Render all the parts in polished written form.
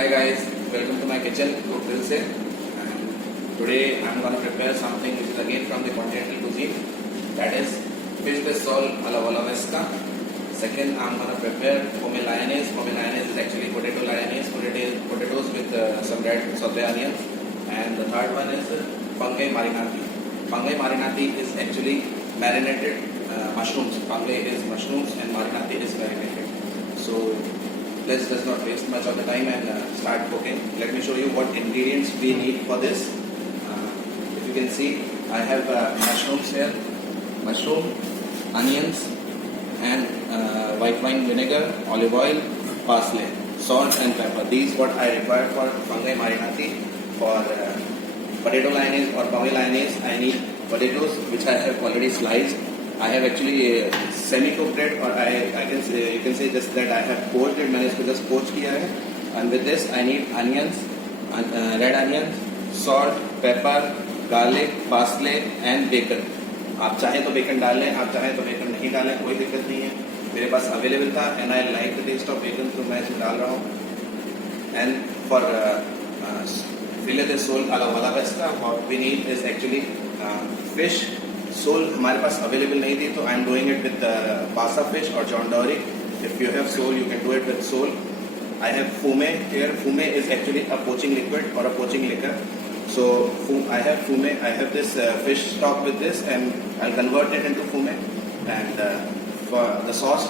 Hi guys, welcome to my kitchen, Cook Dill se. And today I'm going to prepare something which is again from the continental cuisine. That is fish de sol a la Bola Vesca. Second, I'm going to prepare pome lyonnaise. Pome lyonnaise is actually potato lyonnaise, potatoes with some red saute onions. And the third one is fungi marinati. Fungi marinati is actually marinated mushrooms. Fungi is mushrooms and marinati is marinated. So let's just not waste much of the time and start cooking. Let me show you what ingredients we need for this. If you can see, I have mushrooms here, mushroom, onions, and white wine vinegar, olive oil, parsley, salt and pepper. These what I require for fungi marinati. For potato lyonnaise or pome lyonnaise, I need potatoes which I have already sliced. I have actually semi-cooked it, or I can say, you can say just that I have poached it. मैंने इसको just poach किया है. And with this I need onions, red onions, salt, pepper, garlic, parsley and bacon. आप चाहें तो bacon डाल लें, आप चाहें तो bacon नहीं डालें, कोई दिक्कत नहीं है. मेरे पास available था and I like the taste of bacon, तो मैं इसमें डाल रहा हूँ. And for filet de sol a la Bola Vesca, what we need is actually fish. Sole हमारे पास अवेलेबल नहीं थी, तो I am doing it with basa fish और John Dory. If you have sole you can do it with sole. I have fumet here. Fumet is actually a poaching liquid और a poaching liquor. So I have fumet. I have this fish stock with this and I convert it into fumet. And for the sauce,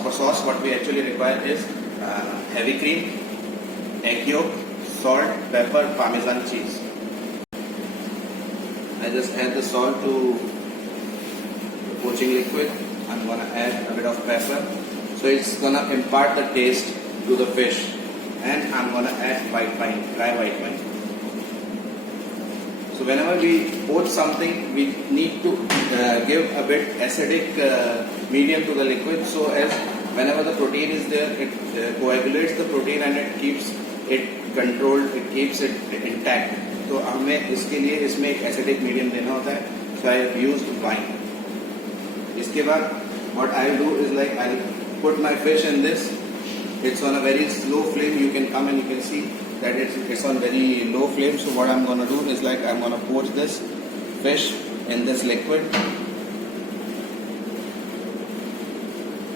what we actually require is heavy cream, egg yolk, salt, pepper, parmesan cheese. I just add the salt to poaching liquid. I'm gonna add a bit of pepper, so it's gonna impart the taste to the fish. And I'm gonna add white wine, dry white wine. So whenever we poach something, we need to give a bit acidic medium to the liquid, so as whenever the protein is there, it coagulates the protein and it keeps it controlled, it keeps it intact. तो हमें इसके लिए इसमें एक acidic medium देना होता है. So I have used wine. इसके बाद what I do is like I'll put my fish in this. It's on a very slow flame. You can come and you can see that it's on very low flame. So what I'm gonna do is like I'm gonna poach this fish in this liquid.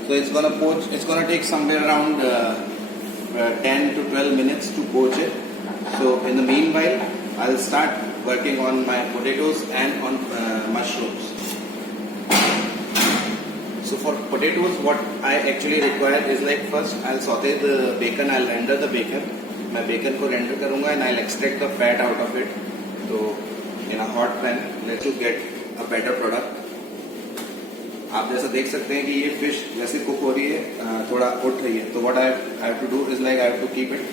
So it's gonna poach. It's gonna take somewhere around 10 to 12 minutes to poach it. So in the meanwhile, I'll start working on my potatoes and on mushrooms. So for potatoes, what I actually require is like first I'll saute the bacon. I'll render the bacon. मैं bacon को render करूँगा and I'll extract the fat out of it. So in a hot pan, let's get a better product. आप जैसा देख सकते हैं कि ये fish जैसे cook हो रही है, थोड़ा उठ रही है. तो what I have to do is like I have to keep it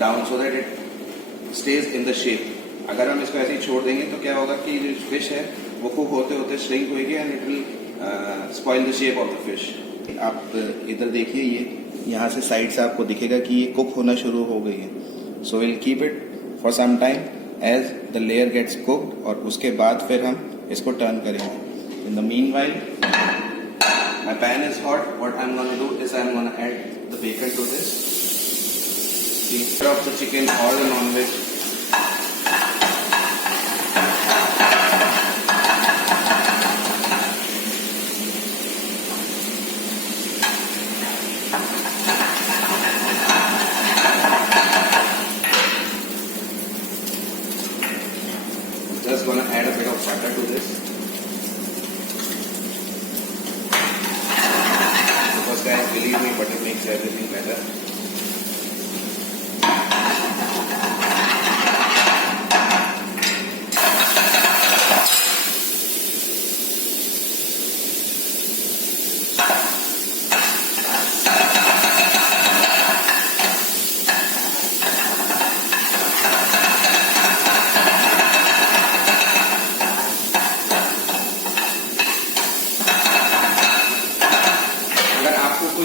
down so that it stays in the shape. अगर हम इसको ऐसे ही छोड़ देंगे तो क्या होगा कि जो fish है वो cook होते होते shrink होगी and it will spoil the shape of the fish. आप इधर देखिए, ये यहाँ से साइड से आपको दिखेगा कि ये कुक होना शुरू हो गई है. So we'll keep it for some time as the layer gets cooked, और उसके बाद फिर हम इसको टर्न करेंगे. In the meanwhile, my pan is hot. What I'm gonna do is I'm gonna add the bacon to this. Either of the chicken or the non-veg. Just gonna add a bit of butter to this, because guys, believe me, butter makes everything better.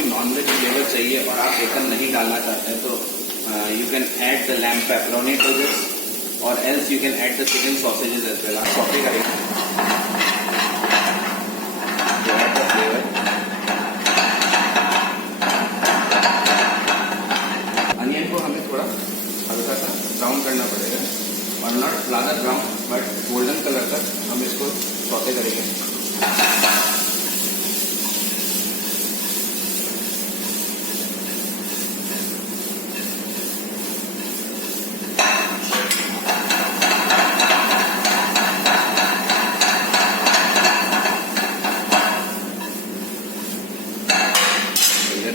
Nonveg flavour चाहिए और आप bacon नहीं डालना चाहते हैं तो you can add the lamb pepperoni to this, और else you can add the chicken sausages as well. आप सॉटे करेंगे to add the flavor. Onion को हमें थोड़ा हल्का सा ब्राउन करना पड़ेगा, और नॉट ज़्यादा ब्राउन बट गोल्डन कलर तक हम इसको सौते करेंगे।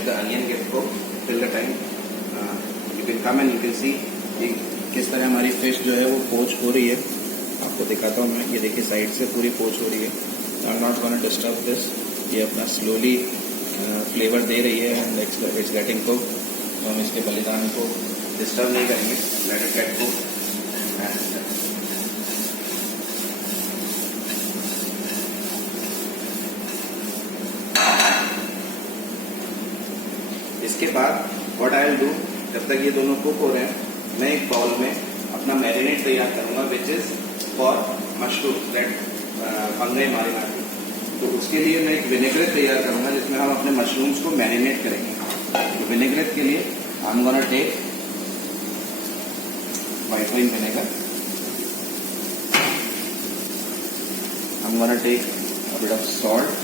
The onion get cooked till the time you can come and you can see कि किस तरह हमारी फिश जो है वो पोच हो रही है। आपको दिखाता हूँ मैं, ये देखिए साइड से पूरी पोच हो रही है। I am not gonna disturb this, ये अपना स्लोली फ्लेवर दे रही है एंड इट्स गेटिंग कुक। तो हम इसके बलिदान को डिस्टर्ब नहीं करेंगे, लेट इट गेट कुक। इसके बाद व्हाट आई विल डू, जब तक ये दोनों कुक हो रहे हैं, मैं एक बाउल में अपना मैरिनेट तैयार करूंगा which is for mushroom that fungi मारिनाटी। तो उसके लिए मैं एक विनेग्रेट तैयार करूंगा जिसमें हम अपने मशरूम्स को मैरिनेट करेंगे। तो विनेग्रेट के लिए I am gonna take white wine vinegar, I am gonna take a bit of salt,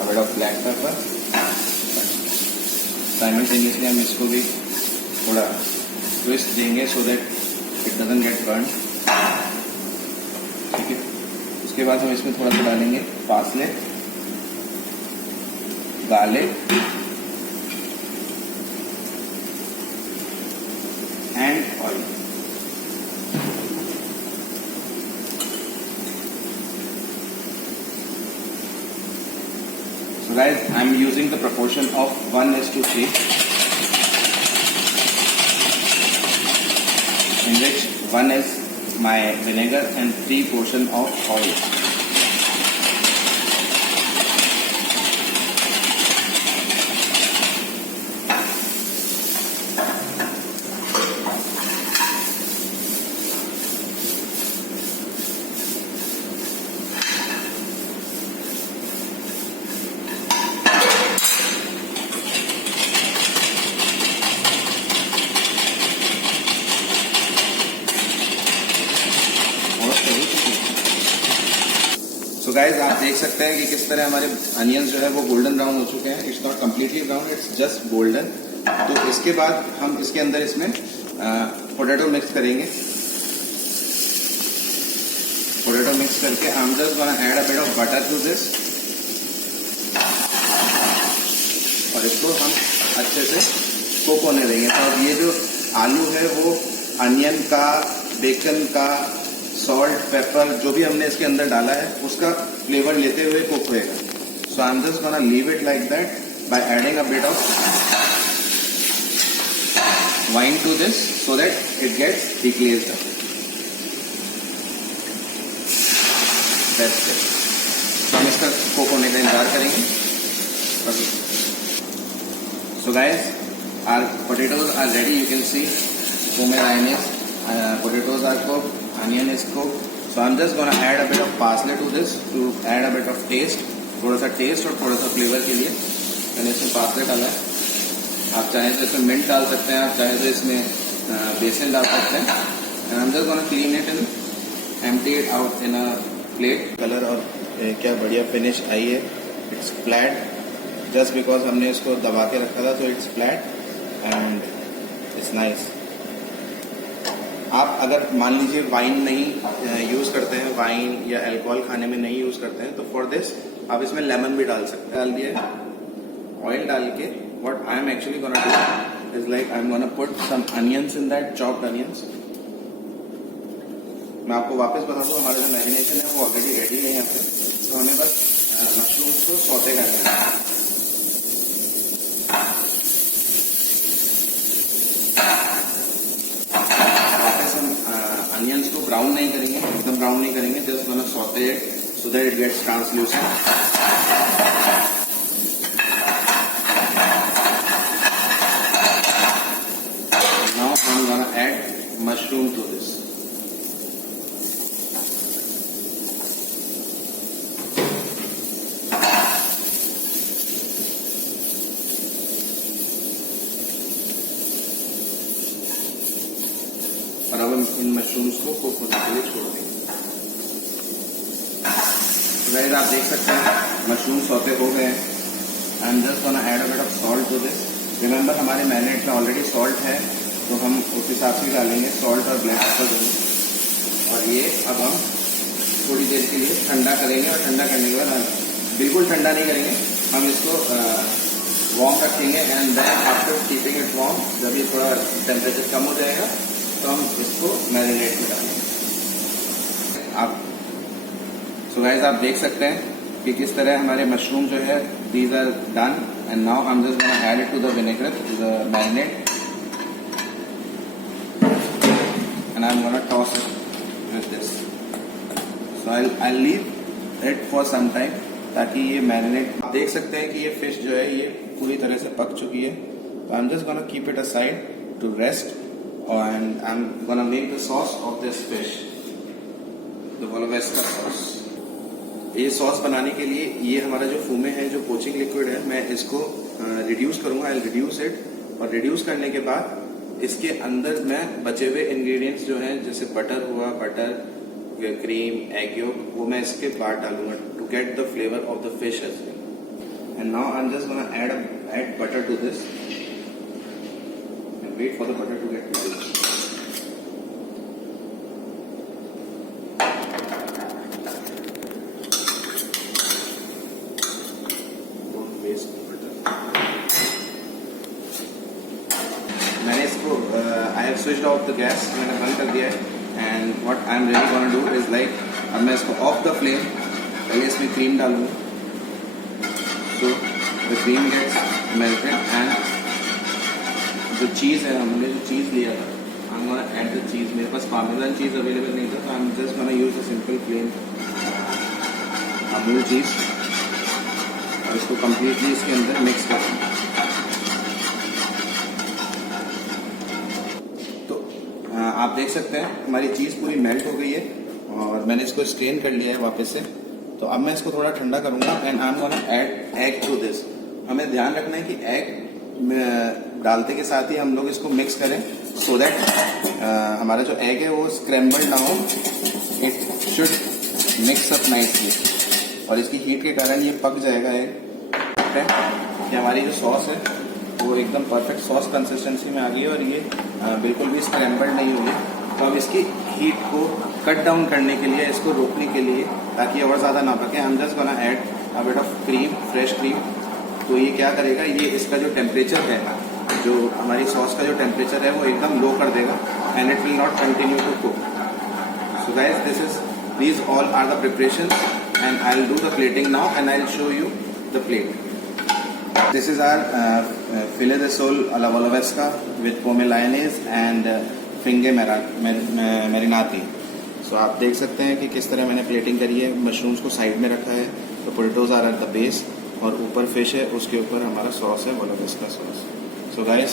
a bit of black pepper, simultaneously हम इसको भी थोड़ा ट्विस्ट देंगे so that it doesn't get burn. ठीक है, उसके बाद हम इसमें थोड़ा सा डालेंगे parsley, garlic and oil. So guys, I am using the proportion of 1:3, in which 1 is my vinegar and 3 portion of oil. तो गाइज आप देख सकते हैं कि किस तरह हमारे अनियंस जो है वो गोल्डन ब्राउन हो चुके हैं। It's not completely brown, it's just golden. तो इसके बाद हम इसके अंदर इसमें पोटैटो मिक्स करेंगे। पोटैटो मिक्स करके I am just gonna add a bit of butter to this, और इसको हम अच्छे से कुक होने देंगे। तो अब ये जो आलू है वो अनियन का, बेकन का, सॉल्ट, पेपर जो भी हमने इसके अंदर डाला है उसका फ्लेवर लेते हुए कुक होएगा। So I am just gonna leave it like that by adding a bit of wine to this so that it gets deglazed up. That's it. तो हम इसका कुक होने का इंतजार करेंगे। So guys, our potatoes are ready, you can see pomeranus potatoes are cooked, onion is cooked. So I'm just gonna add a bit of parsley to this to add a bit of taste, थोड़ा सा test और थोड़ा सा flavour के लिए मैंने इसमें parsley डाला है। आप चाहें तो इसमें मिंट डाल सकते हैं, आप चाहें तो इसमें बेसन डाल सकते हैं। And I'm just gonna clean it and empty it out in a plate। Colour और क्या बढ़िया फिनिश आई है। इट्स फ्लैट जस्ट बिकॉज हमने इसको दबा के रखा था, तो it's flat and it's nice. आप अगर मान लीजिए वाइन नहीं यूज़ करते हैं, वाइन या अल्कोहल खाने में नहीं यूज़ करते हैं, तो फॉर दिस आप इसमें लेमन भी डाल सकते हैं। डाल दिया ऑयल डाल के, what I am actually gonna do is like I am gonna put some onions in that, chopped onions. मैं आपको वापस बता दूं, हमारा जो मैरिनेशन है वो ऑलरेडी रेडी है यहाँ पे। तो हमें बस मशरूम्स को सौते करना है। अनियंस को ब्राउन नहीं करेंगे, एकदम ब्राउन नहीं करेंगे, just gonna saute it so that it gets translucent. Now I am gonna add mushroom to this. और अब हम इन मशरूम्स को कुक होने के लिए छोड़ देंगे। तो गाइस आप देख सकते हैं मशरूम सौते हो गए हैं। I am just gonna add a bit of salt to this. Remember हमारे मैरिनेट में ऑलरेडी सॉल्ट है, तो हम उस हिसाब से डालेंगे सॉल्ट और ब्लैक पेपर दोनों। और ये अब हम थोड़ी देर के लिए ठंडा करेंगे, और ठंडा करने के बाद बिल्कुल ठंडा नहीं करेंगे, हम इसको वार्म रखेंगे। And then after keeping it warm, जब ये थोड़ा टेम्परेचर कम हो जाएगा तो हम इसको मैरिनेट में डालेंगे। आप सो गाइस आप देख सकते हैं कि किस तरह हमारे मशरूम जो है these are done. And now I am just gonna add it to the vinegar, to the marinate, and I am gonna toss it with this. So I leave it for some time, ताकि ये marinate. आप देख सकते हैं कि ये fish जो है ये पूरी तरह से पक चुकी है। तो I am just gonna keep it aside to rest, and I am gonna make the sauce of this fish, the वोलावेस्का सॉस। ये सॉस बनाने के लिए ये हमारा जो फूमे है, जो पोचिंग लिक्विड है, मैं इसको रिड्यूस करूंगा। आई रिड्यूस इट, और रिड्यूस करने के बाद इसके अंदर मैं बचे हुए इंग्रेडिएंट्स जो हैं, जैसे बटर हुआ, बटर, क्रीम, एग योक, वो मैं इसके बाद डालूंगा to get the flavour of the fish as well. And now I am just gonna add butter to this and wait for the butter to get melt. मैंने इसको I have switched off the gas, मैंने बंद कर दिया है। And what I am really gonna do is like, अब मैं इसको ऑफ द फ्लेम, पहले इसमें क्रीम डालूंगा, so the cream gets melted. And जो चीज़ है, हमने जो चीज़ लिया था, I am gonna add the cheese. मेरे पास पार्मेजान चीज़ अवेलेबल नहीं था, तो I am just gonna use the simple plain Amul cheese, और इसको कम्प्लीटली इसके अंदर मिक्स करूँगा। आप देख सकते हैं हमारी चीज़ पूरी मेल्ट हो गई है, और मैंने इसको स्ट्रेन कर लिया है वापस से। तो अब मैं इसको थोड़ा ठंडा करूंगा, and I am gonna add egg to this. हमें ध्यान रखना है कि एग डालते के साथ ही हम लोग इसको मिक्स करें, सो दैट हमारा जो एग है वो स्क्रैम्बल्ड ना हो, it should mix up nicely, और इसकी हीट के कारण ये पक जाएगा एग। कि हमारी जो सॉस है वो एकदम परफेक्ट सॉस कंसिस्टेंसी में आ गई है, और ये बिल्कुल भी स्क्रैम्बल्ड नहीं हुई। तो अब इसकी हीट को कट डाउन करने के लिए, इसको रोकने के लिए, ताकि ये और ज़्यादा ना पके, आई am just gonna add a bit of cream, fresh cream. तो ये क्या करेगा, ये इसका जो टेम्परेचर है, जो हमारी सॉस का जो टेम्परेचर है, वो एकदम लो कर देगा, and it will not continue to cook. So guys these all are the preparations, and I'll do the plating now, and I'll show you the plate. This is our filet de sole alla Volavesca with pomellaise and finge marinati. So आप देख सकते हैं कि किस तरह मैंने plating करी है। मशरूम्स को साइड में रखा है, तो potatoes are at the base, और ऊपर फिश है, उसके ऊपर हमारा सॉस है, Volavesca sauce. So guys,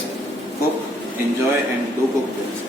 cook, enjoy and do cook this.